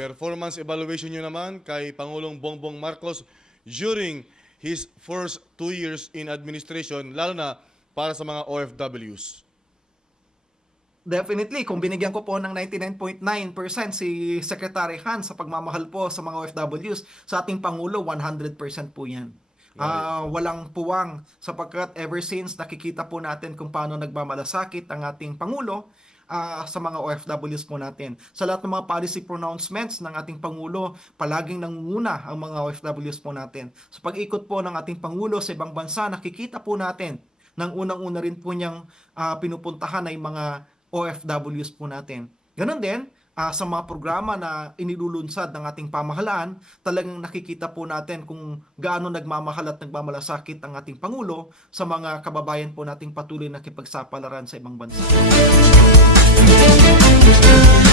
performance evaluation nyo naman kay Pangulong Bongbong Marcos during his first two years in administration, lalo na para sa mga OFWs. Definitely, kung binigyan ko po ng 99.9% si Secretary Han sa pagmamahal po sa mga OFWs, sa ating Pangulo, 100% po yan. Ah, walang puwang sapagkat ever since nakikita po natin kung paano nagmamalasakit ang ating Pangulo ah, sa mga OFWs po natin. Sa lahat ng mga policy pronouncements ng ating Pangulo, palaging nangunguna ang mga OFWs po natin. Sa pag-ikot po ng ating Pangulo sa ibang bansa, nakikita po natin nang unang-una rin po niyang ah, pinupuntahan ay mga OFWs po natin. Ganon din, ah, sa mga programa na inilulunsad ng ating pamahalaan, talagang nakikita po natin kung gaano nagmamahal at nagmamalasakit ang ating Pangulo sa mga kababayan po nating patuloy na kipagsapalaran sa ibang bansa. Thank you.